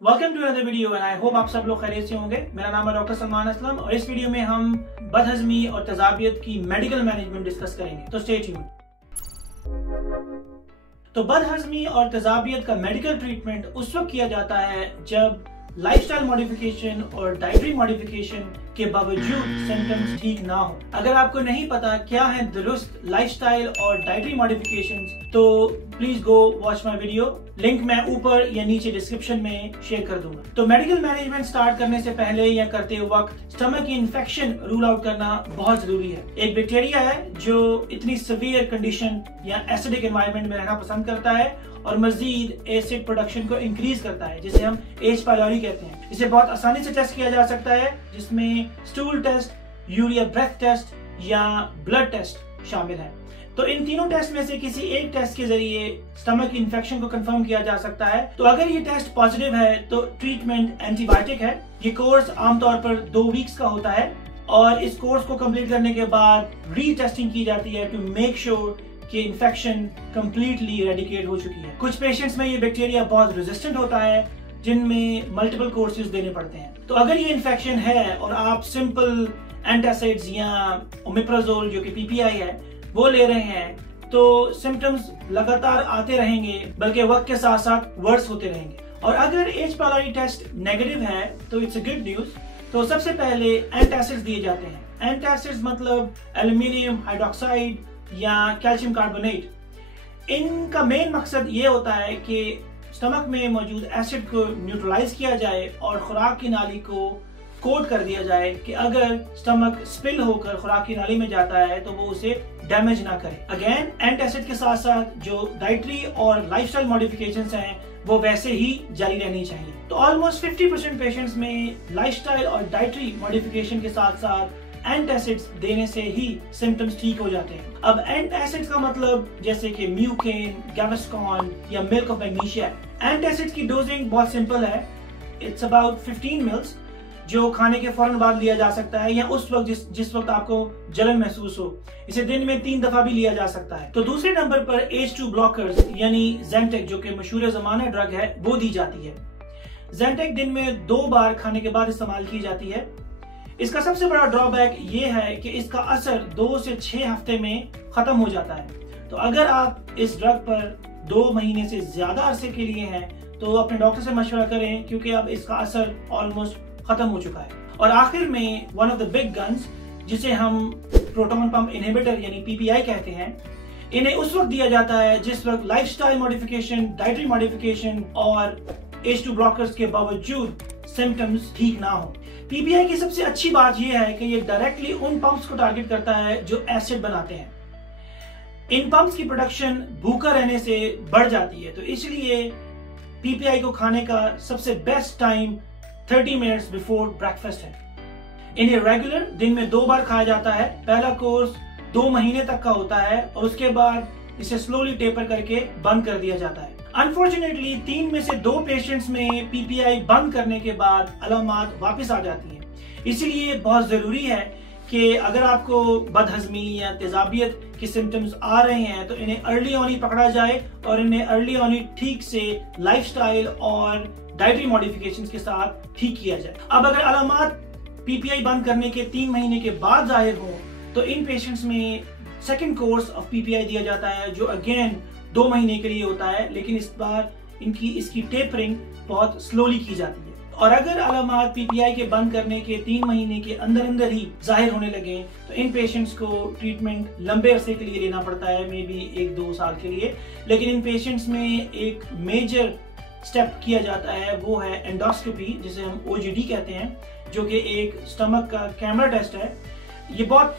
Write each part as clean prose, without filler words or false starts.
Welcome to another video and I hope आप सब लोग खैरियत से होंगे। मेरा नाम है डॉक्टर सलमान असलम और इस वीडियो में हम बदहजमी और तेजाबियत की मेडिकल मैनेजमेंट डिस्कस करेंगे, तो स्टे ट्यून्ड। तो बदहजमी और तेजाबियत का मेडिकल ट्रीटमेंट उस वक्त किया जाता है जब लाइफस्टाइल मॉडिफिकेशन और डाइटरी मॉडिफिकेशन के बावजूद सिम्टम्स ठीक ना हो। अगर आपको नहीं पता क्या है दुरुस्त लाइफस्टाइल और डाइटरी मॉडिफिकेशंस, तो please go watch my video. Link मैं ऊपर या नीचे डिस्क्रिप्शन में शेयर कर दूंगा। तो मेडिकल मैनेजमेंट स्टार्ट करने से पहले या करते वक्त स्टमक की इन्फेक्शन रूल आउट करना बहुत जरूरी है। एक बैक्टीरिया है जो इतनी सीवियर कंडीशन या एसिडिक एनवायरनमेंट में रहना पसंद करता है और मजीद एसिड प्रोडक्शन को इंक्रीज करता है, जिसे हम एच पाइलोरी कहते हैं। इसे बहुत आसानी से टेस्ट किया जा सकता है, जिसमें stool test, urea breath test या ब्लड टेस्ट शामिल है। तो इन तीनों टेस्ट में से किसी एक टेस्ट के जरिए स्टमक इन्फेक्शन को कंफर्म किया जा सकता है। तो अगर ये टेस्ट पॉजिटिव है तो ट्रीटमेंट एंटीबायोटिक है। ये कोर्स आमतौर पर 2 वीक्स का होता है और इस कोर्स को कंप्लीट करने के बाद रीटेस्टिंग की जाती है टू मेक श्योर कि इन्फेक्शन कंप्लीटली एरेडिकेट हो चुकी है। कुछ पेशेंट्स में ये बैक्टीरिया बहुत रेजिस्टेंट होता है, जिनमें मल्टीपल कोर्सेज देने पड़ते हैं। तो अगर ये इन्फेक्शन है और आप सिंपल एंटासिड्स या ओमेप्राजोल जो कि पीपीआई है वो ले रहे हैं, तो सिम्टम्स लगातार आते रहेंगे, बल्कि वक्त के साथ साथ वर्स होते रहेंगे। और अगर एच पाइलोरी टेस्ट नेगेटिव है तो इट्स अ गुड न्यूज। तो सबसे पहले एंटासिड्स दिए जाते हैं। एंटासिड्स मतलब एल्यूमिनियम हाइड्रोक्साइड या कैल्शियम कार्बोनेट। इनका मेन मकसद ये होता है कि स्टमक में मौजूद एसिड को न्यूट्रलाइज किया जाए और खुराक की नाली को कोट कर दिया जाए कि अगर स्टमक स्पिल होकर खुराक की नाली में जाता है तो वो उसे डैमेज ना करे। अगेन एंटासिड के साथ साथ जो डाइटरी और लाइफस्टाइल मॉडिफिकेशंस हैं वो वैसे ही जारी रहनी चाहिए। तो ऑलमोस्ट 50% पेशेंट्स में लाइफस्टाइल और डाइटरी मॉडिफिकेशन के साथ साथ एंटासिड्स देने से ही सिम्टम्स ठीक हो जाते हैं। अब एंटासिड्स का मतलब जैसे कि म्यूकेन, गैविस्कॉन या मिल्क ऑफ मैग्नीशिया। एंटासिड्स की डोजिंग बहुत सिंपल है। इट्स अबाउट 15 मिल्स, जो खाने के फौरन बाद लिया जा सकता है या उस वक्त जिस वक्त आपको जलन महसूस हो। इसे दिन में 3 दफा भी लिया जा सकता है। तो दूसरे नंबर पर H2 ब्लॉकर्स यानी ज़ेंटेक, जो कि मशहूर ज़माना ड्रग है, वो दी जाती है। ज़ेंटेक दिन में 2 बार खाने के बाद इस्तेमाल की जाती है। इसका सबसे बड़ा ड्रॉबैक ये है कि इसका असर 2 से 6 हफ्ते में खत्म हो जाता है। तो अगर आप इस ड्रग पर 2 महीने से ज्यादा अरसे के लिए हैं तो अपने डॉक्टर से मशवरा करें, क्योंकि अब इसका असर ऑलमोस्ट खत्म हो चुका है। और आखिर में one of the big guns, जिसे हम प्रोटॉन पंप इनहिबिटर यानी पीपीआई कहते हैं, इन्हें उस वक्त दिया जाता है जिस वक्त लाइफस्टाइल मॉडिफिकेशन, डाइटरी मॉडिफिकेशन और H2 ब्लॉकर्स के बावजूद सिम्टम्स ठीक ना हो। पीपीआई की सबसे अच्छी बात यह है कि ये डायरेक्टली उन पंप्स को टारगेट करता है जो एसिड बनाते हैं। इन पंप्स की प्रोडक्शन भूखा रहने से बढ़ जाती है, तो इसलिए पीपीआई को खाने का सबसे best time 30 minutes before breakfast है। इन्हें रेगुलर दिन में 2 बार खाया जाता है। पहला कोर्स 2 महीने तक का होता है और उसके बाद इसे स्लोली टेपर करके बंद कर दिया जाता है। अनफॉर्चुनेटली 3 में से 2 पेशेंट्स में पीपीआई बंद करने के बाद अलामात वापस आ जाती हैं। इसलिए बहुत जरूरी है कि अगर आपको बदहजमी या तेजाबियत के सिम्टम्स आ रहे हैं तो इन्हें अर्ली ऑन ही पकड़ा जाए और इन्हें अर्ली ऑन ही ठीक से लाइफस्टाइल और डाइटरी मॉडिफिकेशंस के साथ ठीक किया जाए। अब अगर अलामात पीपीआई बंद करने के 3 महीने के बाद जाहिर हो तो इन पेशेंट्स में सेकेंड कोर्स ऑफ पीपीआई दिया जाता है, जो अगेन 2 महीने के लिए होता है, लेकिन इस बार इसकी टेपरिंग बहुत स्लोली की जाती है। और अगर अलामात पीपीआई के बंद करने के 3 महीने के अंदर अंदर ही जाहिर होने लगे तो इन पेशेंट्स को ट्रीटमेंट लंबे अरसे के लिए लेना पड़ता है, मे बी 1-2 साल के लिए। लेकिन इन पेशेंट्स में एक मेजर स्टेप किया जाता है, वो है एंडोस्कोपी, जिसे हम ओजीडी कहते हैं, जो कि एक स्टमक का कैमरा टेस्ट है। ये बहुत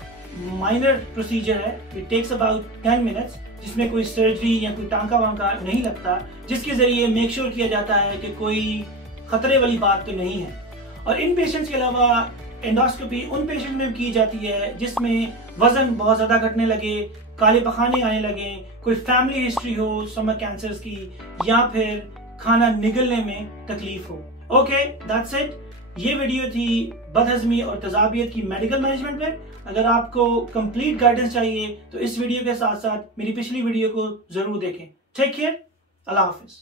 माइनर प्रोसीजर है। इट टेक्स अबाउट 10 मिनट्स, जिसमें कोई सर्जरी या कोई टांका वांका नहीं लगता, जिसके जरिए मेक श्योर किया जाता है कि कोई खतरे वाली बात तो नहीं है। और इन पेशेंट्स के अलावा एंडोस्कोपी उन पेशेंट में की जाती है जिसमें वजन बहुत ज्यादा घटने लगे, काले पखाने आने लगे, कोई फैमिली हिस्ट्री हो स्टमक कैंसर्स की, या फिर खाना निगलने में तकलीफ हो। Okay, that's it. ये वीडियो थी बदहजमी और तेजाबियत की मेडिकल मैनेजमेंट में। अगर आपको कंप्लीट गाइडेंस चाहिए तो इस वीडियो के साथ साथ मेरी पिछली वीडियो को जरूर देखें। टेक केयर, अल्लाह हाफिज।